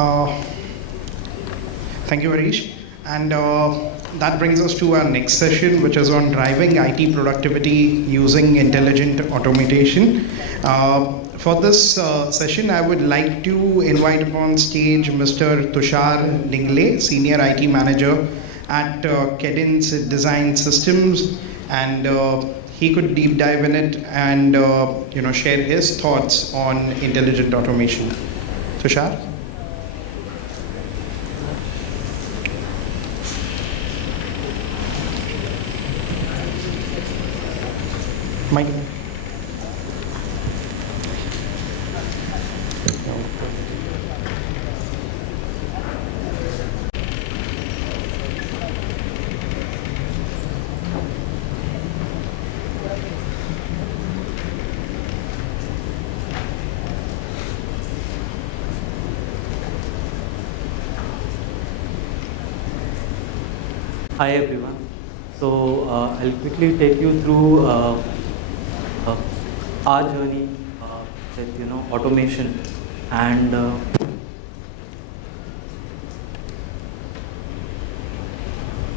Uh, Thank you, Harish. And that brings us to our next session, which is on driving IT productivity using intelligent automation. For this session, I would like to invite upon stage Mr. Tushar Dingle, Senior IT Manager at Cadence Design Systems, and he could deep dive in it and share his thoughts on intelligent automation. Tushar? Mike? Hi everyone. I'll quickly take you through uh, our journey with automation and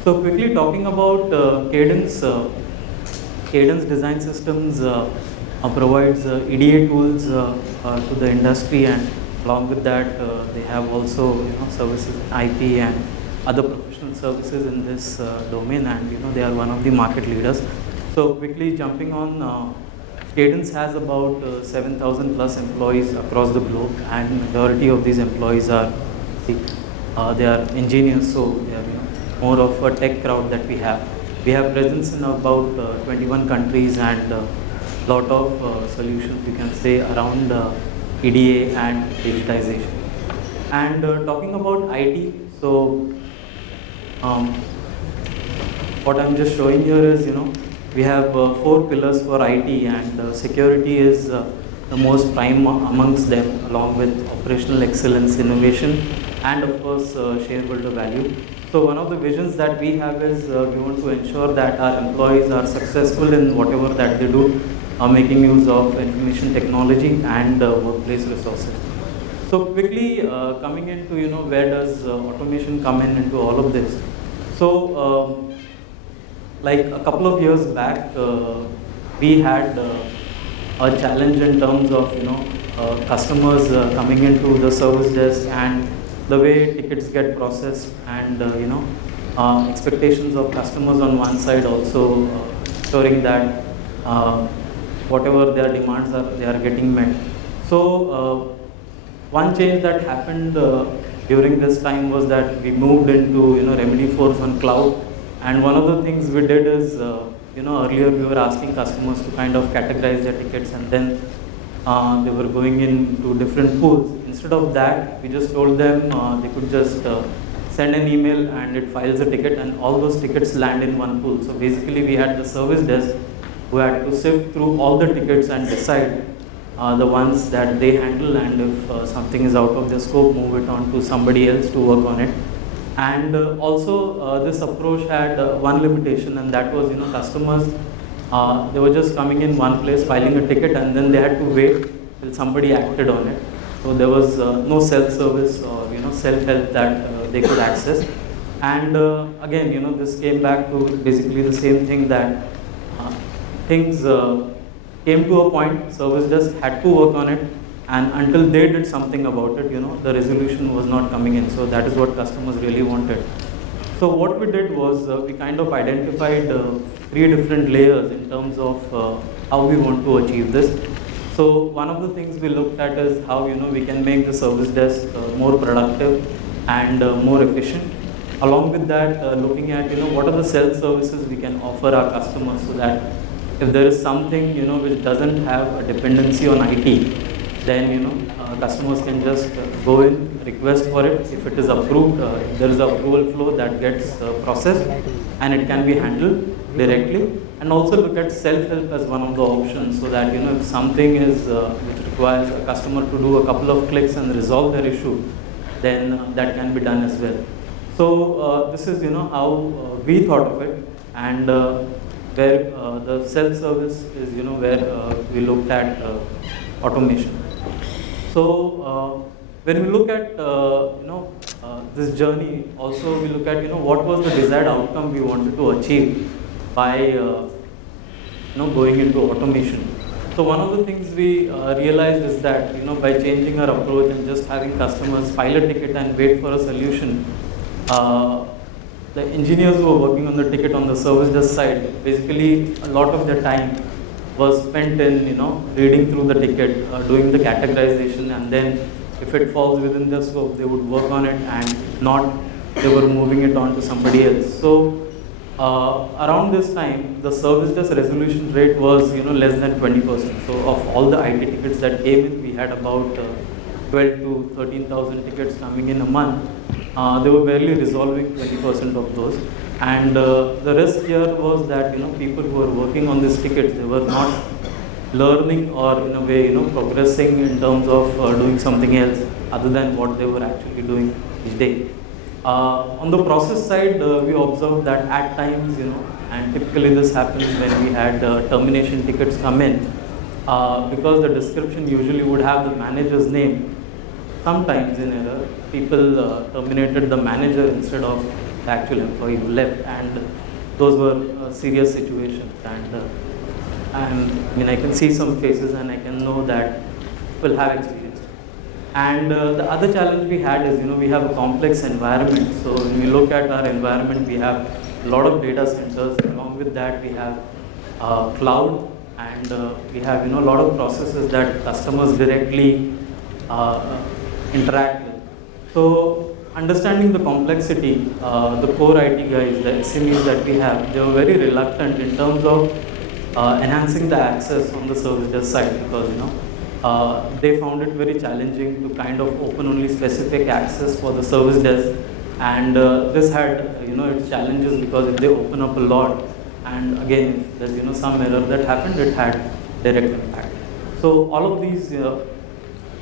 so quickly talking about Cadence Design Systems provides EDA tools to the industry, and along with that they have also services in IP and other professional services in this domain, and they are one of the market leaders. So quickly jumping on, Cadence has about 7,000 plus employees across the globe, and majority of these employees are they are engineers, so they are more of a tech crowd that we have. We have presence in about 21 countries and lot of solutions, we can say, around EDA and digitization. And talking about IT, so what I'm just showing here is, we have 4 pillars for IT, and security is the most prime amongst them, along with operational excellence, innovation, and of course shareholder value. So one of the visions that we have is we want to ensure that our employees are successful in whatever that they do, making use of information technology and workplace resources. So quickly coming into where does automation come in into all of this. So like a couple of years back, we had a challenge in terms of customers coming into the service desk and the way tickets get processed, and expectations of customers on one side, also ensuring that whatever their demands are, they are getting met. So one change that happened during this time was that we moved into Remedy Force on cloud, and one of the things we did is earlier we were asking customers to kind of categorize their tickets, and then they were going into different pools. Instead of that, we just told them they could just send an email and it files a ticket, and all those tickets land in one pool. So basically we had the service desk who had to sift through all the tickets and decide the ones that they handle, and if something is out of their scope, move it on to somebody else to work on it. And also this approach had one limitation, and that was customers, they were just coming in one place, filing a ticket, and then they had to wait till somebody acted on it. So there was no self-service or self-help that they could access. And again, this came back to basically the same thing, that things came to a point, service desk had to work on it, and until they did something about it, the resolution was not coming in. So that is what customers really wanted. So what we did was we kind of identified 3 different layers in terms of how we want to achieve this. So one of the things we looked at is how we can make the service desk more productive and more efficient. Along with that, looking at what are the self-services we can offer our customers, so that if there is something which doesn't have a dependency on IT, then customers can just go in, request for it. If it is approved, there is an approval flow that gets processed, and it can be handled directly. And also look at self-help as one of the options, so that if something is which requires a customer to do a couple of clicks and resolve their issue, then that can be done as well. So this is how we thought of it, and where the self-service is where we looked at automation. So when we look at this journey, also we look at what was the desired outcome we wanted to achieve by going into automation. So one of the things we realized is that by changing our approach and just having customers file a ticket and wait for a solution, the engineers who were working on the ticket on the service desk side, basically a lot of their time was spent in reading through the ticket, doing the categorization, and then if it falls within their scope, they would work on it, and if not, they were moving it on to somebody else. So around this time, the service desk resolution rate was less than 20%. So of all the IT tickets that came in, we had about 12 to 13,000 tickets coming in a month. They were barely resolving 20% of those. And the risk here was that people who were working on these tickets, they were not learning or in a way progressing in terms of doing something else other than what they were actually doing each day. On the process side, we observed that at times, and typically this happens when we had termination tickets come in, because the description usually would have the manager's name. Sometimes in error, people terminated the manager instead of the actual employee who left, and those were serious situations. And I can see some faces, and I can know that people have experience. And the other challenge we had is, we have a complex environment. So when we look at our environment, we have a lot of data centers. Along with that, we have cloud, and we have a lot of processes that customers directly interact with. So understanding the complexity, the core IT guys, the SMEs that we have, they were very reluctant in terms of enhancing the access on the service desk side, because they found it very challenging to kind of open only specific access for the service desk, and this had its challenges, because if they open up a lot, and again if there's some error that happened, it had direct impact. So all of these,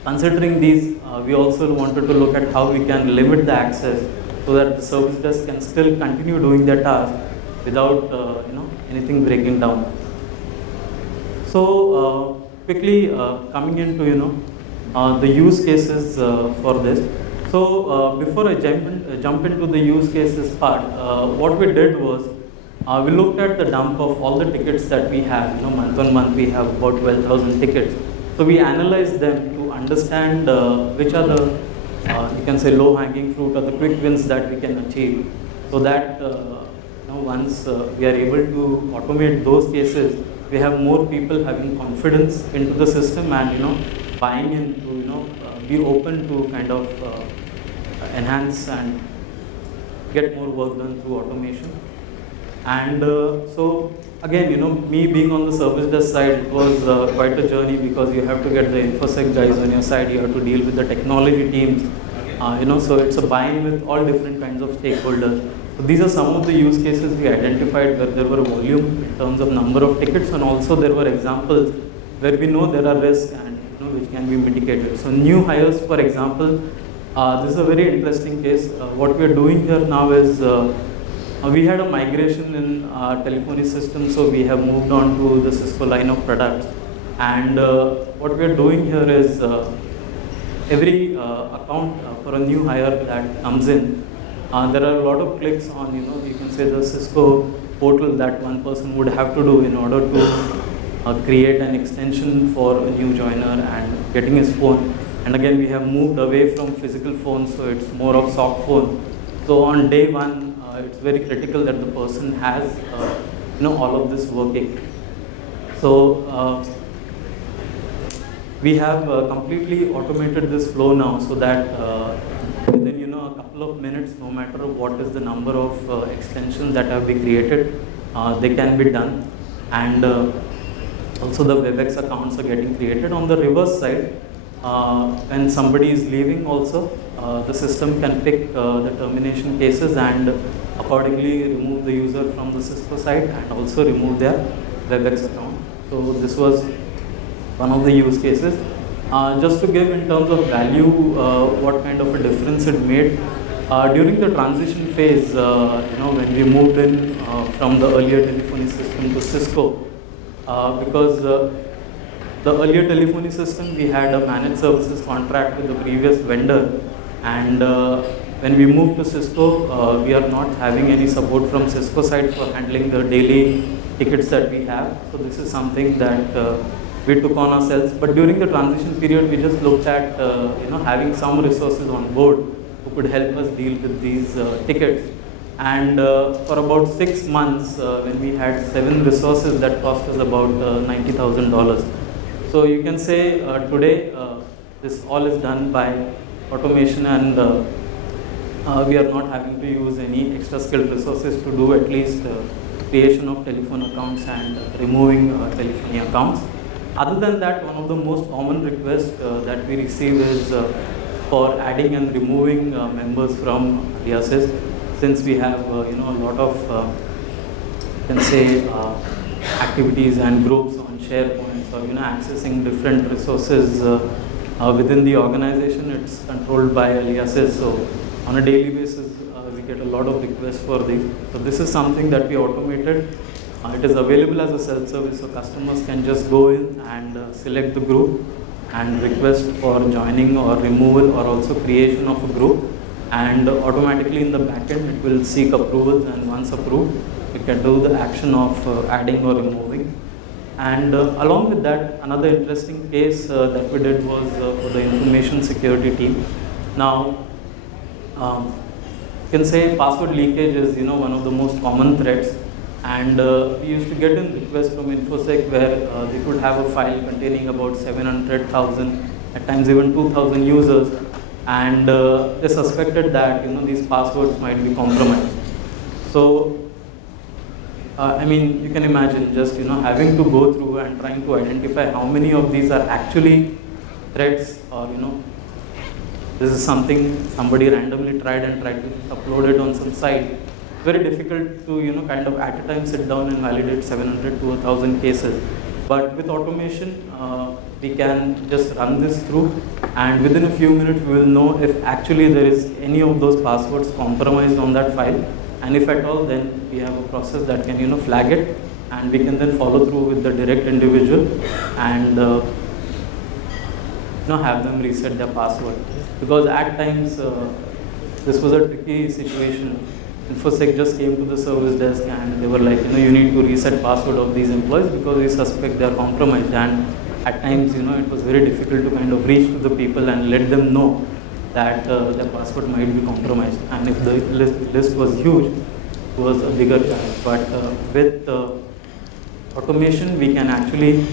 considering these, we also wanted to look at how we can limit the access so that the service desk can still continue doing their task without anything breaking down. So quickly coming into the use cases for this. So before I jump into the use cases part, what we did was we looked at the dump of all the tickets that we have. Month on month we have about 12,000 tickets. So we analyzed them to understand which are the you can say low-hanging fruit or the quick wins that we can achieve, so that once we are able to automate those cases, we have more people having confidence into the system and buying in to be open to kind of enhance and get more work done through automation. And so again, me being on the service desk side, it was quite a journey, because you have to get the InfoSec guys on your side, you have to deal with the technology teams, so it's a buy-in with all different kinds of stakeholders. So these are some of the use cases we identified where there were volume in terms of number of tickets, and also there were examples where we know there are risks and which can be mitigated. So new hires, for example, this is a very interesting case. What we are doing here now is we had a migration in our telephony system, so we have moved on to the Cisco line of products. And what we are doing here is every account for a new hire that comes in, there are a lot of clicks on, you can say the Cisco portal that one person would have to do in order to create an extension for a new joiner and getting his phone. And again, we have moved away from physical phones, so it's more of soft phone. So on day one, it's very critical that the person has all of this working. So we have completely automated this flow now, so that within a couple of minutes, no matter what is the number of extensions that have been created, they can be done. And also the WebEx accounts are getting created. On the reverse side, when somebody is leaving also, the system can pick the termination cases and accordingly remove the user from the Cisco side and also remove their WebEx account. So this was one of the use cases. Just to give in terms of value, what kind of a difference it made. During the transition phase, when we moved in from the earlier telephony system to Cisco, because the earlier telephony system, we had a managed services contract with the previous vendor, and when we moved to Cisco, we are not having any support from Cisco side for handling the daily tickets that we have. So this is something that we took on ourselves. But during the transition period, we just looked at having some resources on board who could help us deal with these tickets. And for about 6 months, when we had 7 resources, that cost us about $90,000. So you can say today this all is done by automation, and we are not having to use any extra skilled resources to do at least creation of telephone accounts and removing telephony accounts. Other than that, one of the most common requests that we receive is for adding and removing members from aliases. Since we have a lot of you can say activities and groups on SharePoint, or accessing different resources within the organization, it's controlled by aliases. So on a daily basis, we get a lot of requests for these. So this is something that we automated. It is available as a self-service, so customers can just go in and select the group and request for joining or removal, or also creation of a group. And automatically in the backend, it will seek approvals, and once approved, it can do the action of adding or removing. And along with that, another interesting case that we did was for the information security team. Now, you can say password leakage is one of the most common threats, and we used to get in requests from InfoSec where they could have a file containing about 700,000, at times even 2,000 users, and they suspected that these passwords might be compromised. So I mean, you can imagine just having to go through and trying to identify how many of these are actually threats, or this is something somebody randomly tried and tried to upload it on some site. Very difficult to kind of at a time sit down and validate 700 to 1,000 cases. But with automation, we can just run this through, and within a few minutes we will know if actually there is any of those passwords compromised on that file, and if at all, then we have a process that can flag it, and we can then follow through with the direct individual and have them reset their password. Because at times this was a tricky situation. InfoSec just came to the service desk and they were like, you need to reset password of these employees because we suspect they are compromised. And at times, it was very difficult to kind of reach to the people and let them know that their password might be compromised. And if the list was huge, it was a bigger challenge. But with automation, we can actually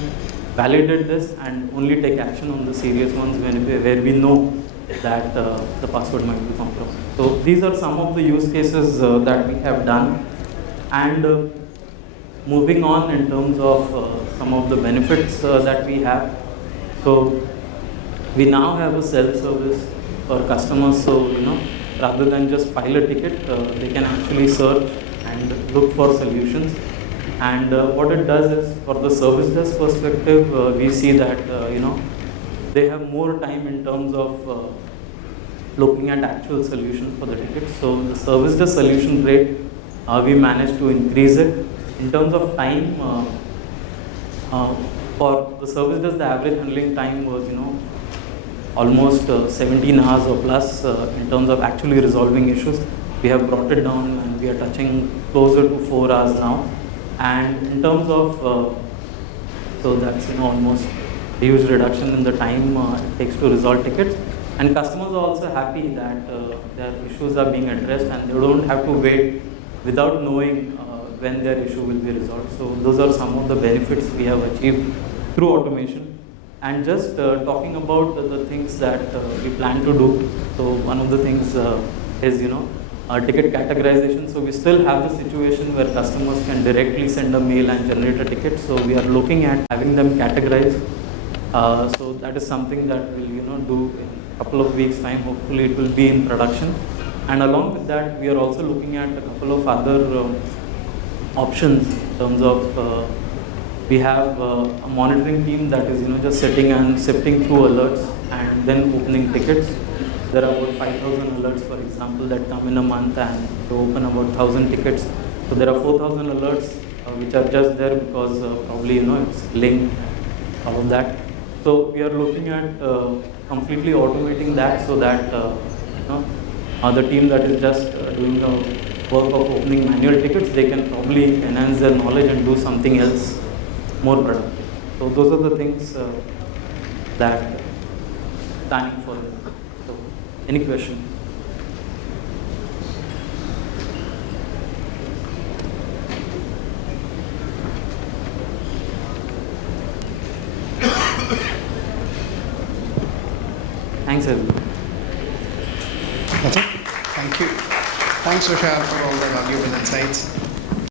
validate this and only take action on the serious ones where we know that the password might be compromised. So these are some of the use cases that we have done. And moving on in terms of some of the benefits that we have. So we now have a self-service for customers. So rather than just file a ticket, they can actually search and look for solutions. And what it does is, for the service desk perspective, we see that they have more time in terms of looking at actual solutions for the tickets. So the service desk solution rate, we managed to increase it. In terms of time, for the service desk, the average handling time was almost 17 hours or plus in terms of actually resolving issues. We have brought it down and we are touching closer to 4 hours now. And in terms of, so that's almost a huge reduction in the time it takes to resolve tickets. And customers are also happy that their issues are being addressed and they don't have to wait without knowing when their issue will be resolved. So those are some of the benefits we have achieved through automation. And just talking about the things that we plan to do. So one of the things is ticket categorization. So we still have the situation where customers can directly send a mail and generate a ticket. So we are looking at having them categorized. So that is something that we'll do in a couple of weeks time. Hopefully it will be in production. And along with that, we are also looking at a couple of other options in terms of we have a monitoring team that is just sitting and sifting through alerts and then opening tickets. There are about 5,000 alerts, for example, that come in a month, and to open about 1,000 tickets. So there are 4,000 alerts which are just there because probably it's linked all of that. So we are looking at completely automating that, so that the team that is just doing the work of opening manual tickets, they can probably enhance their knowledge and do something else more productive. So those are the things that planning for. So, any question? Thanks, everyone. That's it. Thank you. Thanks, Tushar, for all the valuable insights.